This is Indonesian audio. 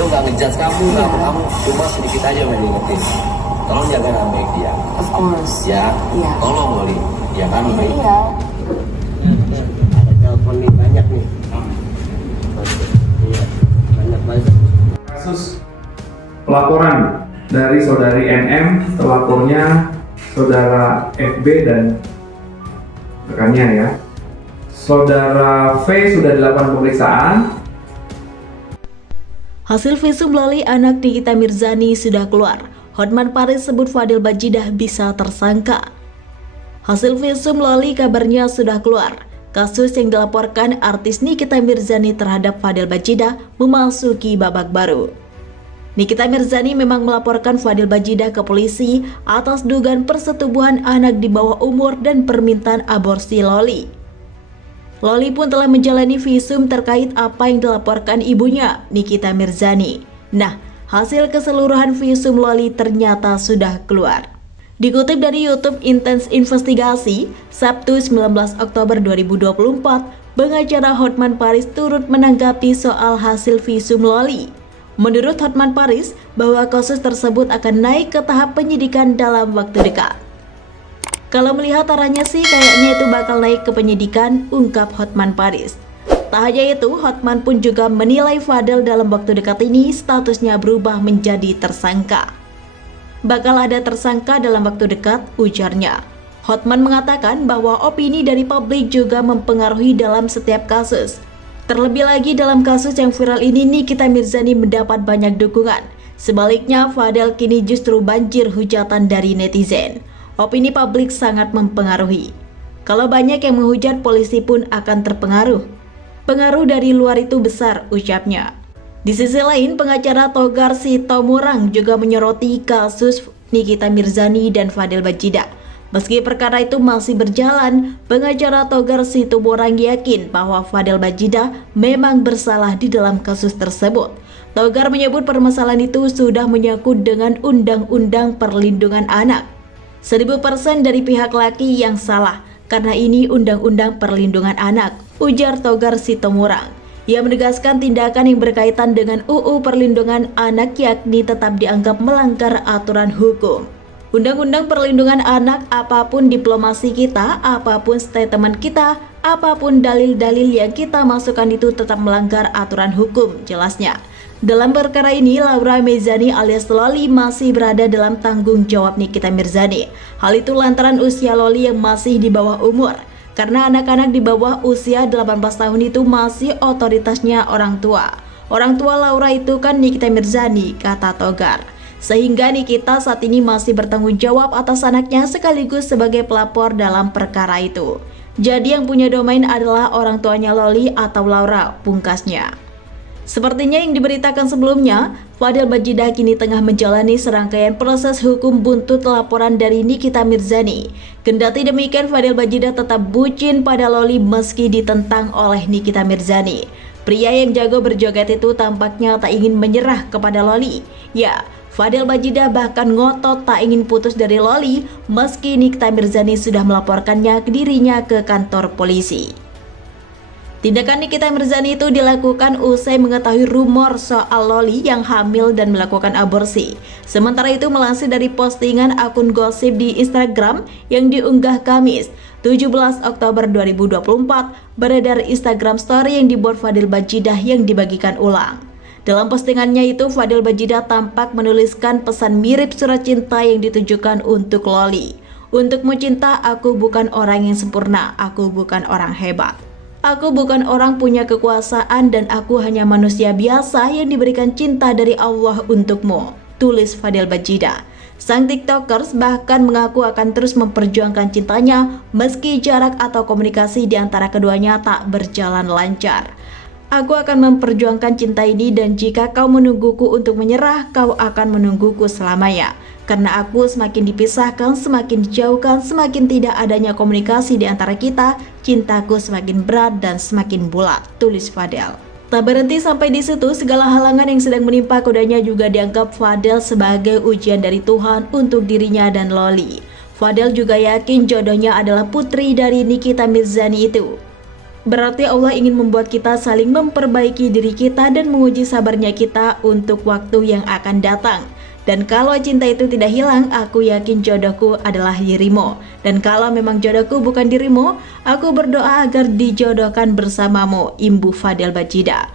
itu nggak ngejudge kamu, nggak kamu cuma sedikit aja main diingetin. Tolong jaga nama baik dia. Of course. Ya, tolong Loli. Ya kan, baik. Iya. Ada telepon nih banyak nih. Iya, banyak banget. Kasus pelaporan dari saudari NM, telapornya saudara FB dan rekannya ya. Saudara V sudah dilakukan pemeriksaan. Hasil visum Loli anak Nikita Mirzani sudah keluar. Hotman Paris sebut Fadil Bajidah bisa tersangka. Hasil visum Loli kabarnya sudah keluar. Kasus yang dilaporkan artis Nikita Mirzani terhadap Fadil Bajidah memasuki babak baru. Nikita Mirzani memang melaporkan Fadil Bajidah ke polisi atas dugaan persetubuhan anak di bawah umur dan permintaan aborsi Loli. Loli pun telah menjalani visum terkait apa yang dilaporkan ibunya, Nikita Mirzani. Nah, hasil keseluruhan visum Loli ternyata sudah keluar. Dikutip dari YouTube Intense Investigasi, Sabtu 19 Oktober 2024, pengacara Hotman Paris turut menanggapi soal hasil visum Loli. Menurut Hotman Paris, bahwa kasus tersebut akan naik ke tahap penyidikan dalam waktu dekat. Kalau melihat arahnya sih kayaknya itu bakal naik ke penyidikan, ungkap Hotman Paris. Tak hanya itu, Hotman pun juga menilai Fadil dalam waktu dekat ini statusnya berubah menjadi tersangka. Bakal ada tersangka dalam waktu dekat, ujarnya. Hotman mengatakan bahwa opini dari publik juga mempengaruhi dalam setiap kasus. Terlebih lagi dalam kasus yang viral ini, Nikita Mirzani mendapat banyak dukungan. Sebaliknya, Fadil kini justru banjir hujatan dari netizen. Opini publik sangat mempengaruhi. Kalau banyak yang menghujat, polisi pun akan terpengaruh. Pengaruh dari luar itu besar, ucapnya. Di sisi lain, pengacara Togar Sitomorang juga menyoroti kasus Nikita Mirzani dan Fadil Bajidah. Meski perkara itu masih berjalan, pengacara Togar Sitomorang yakin bahwa Fadil Bajidah memang bersalah di dalam kasus tersebut. Togar menyebut permasalahan itu sudah menyangkut dengan Undang-Undang Perlindungan Anak. 1000% dari pihak laki yang salah, karena ini Undang-Undang Perlindungan Anak, ujar Togar Sitomorang. Ia menegaskan tindakan yang berkaitan dengan UU Perlindungan Anak yakni tetap dianggap melanggar aturan hukum. Undang-Undang Perlindungan Anak, apapun diplomasi kita, apapun statement kita, apapun dalil-dalil yang kita masukkan itu tetap melanggar aturan hukum, jelasnya. Dalam perkara ini, Laura Mezani alias Loli masih berada dalam tanggung jawab Nikita Mirzani. Hal itu lantaran usia Loli yang masih di bawah umur. Karena anak-anak di bawah usia 18 tahun itu masih otoritasnya orang tua. Orang tua Laura itu kan Nikita Mirzani, kata Togar. Sehingga Nikita saat ini masih bertanggung jawab atas anaknya sekaligus sebagai pelapor dalam perkara itu. Jadi yang punya domain adalah orang tuanya Loli atau Laura, pungkasnya. Sepertinya yang diberitakan sebelumnya, Fadil Bajidah kini tengah menjalani serangkaian proses hukum buntut laporan dari Nikita Mirzani. Kendati demikian, Fadil Bajidah tetap bucin pada Loli meski ditentang oleh Nikita Mirzani. Pria yang jago berjoget itu tampaknya tak ingin menyerah kepada Loli. Ya, Fadil Bajidah bahkan ngotot tak ingin putus dari Loli meski Nikita Mirzani sudah melaporkannya ke dirinya ke kantor polisi. Tindakan Nikita Mirzani itu dilakukan usai mengetahui rumor soal Loli yang hamil dan melakukan aborsi. Sementara itu melansir dari postingan akun gosip di Instagram yang diunggah Kamis 17 Oktober 2024, beredar Instagram story yang dibuat Fadil Bajidah yang dibagikan ulang. Dalam postingannya itu, Fadil Bajidah tampak menuliskan pesan mirip surat cinta yang ditujukan untuk Loli. Untukmu cinta, aku bukan orang yang sempurna, aku bukan orang hebat. Aku bukan orang punya kekuasaan dan aku hanya manusia biasa yang diberikan cinta dari Allah untukmu, tulis Fadil Bajidah. Sang TikTokers bahkan mengaku akan terus memperjuangkan cintanya meski jarak atau komunikasi di antara keduanya tak berjalan lancar. Aku akan memperjuangkan cinta ini dan jika kau menungguku untuk menyerah, kau akan menungguku selamanya. Karena aku semakin dipisahkan, semakin dijauhkan, semakin tidak adanya komunikasi di antara kita, cintaku semakin berat dan semakin bulat, tulis Fadil. Tak berhenti sampai di situ, segala halangan yang sedang menimpa kodanya juga dianggap Fadil sebagai ujian dari Tuhan untuk dirinya dan Loli. Fadil juga yakin jodohnya adalah putri dari Nikita Mirzani itu. Berarti Allah ingin membuat kita saling memperbaiki diri kita dan menguji sabarnya kita untuk waktu yang akan datang. Dan kalau cinta itu tidak hilang, aku yakin jodohku adalah dirimu. Dan kalau memang jodohku bukan dirimu, aku berdoa agar dijodohkan bersamamu. Imbu Fadel Bajida.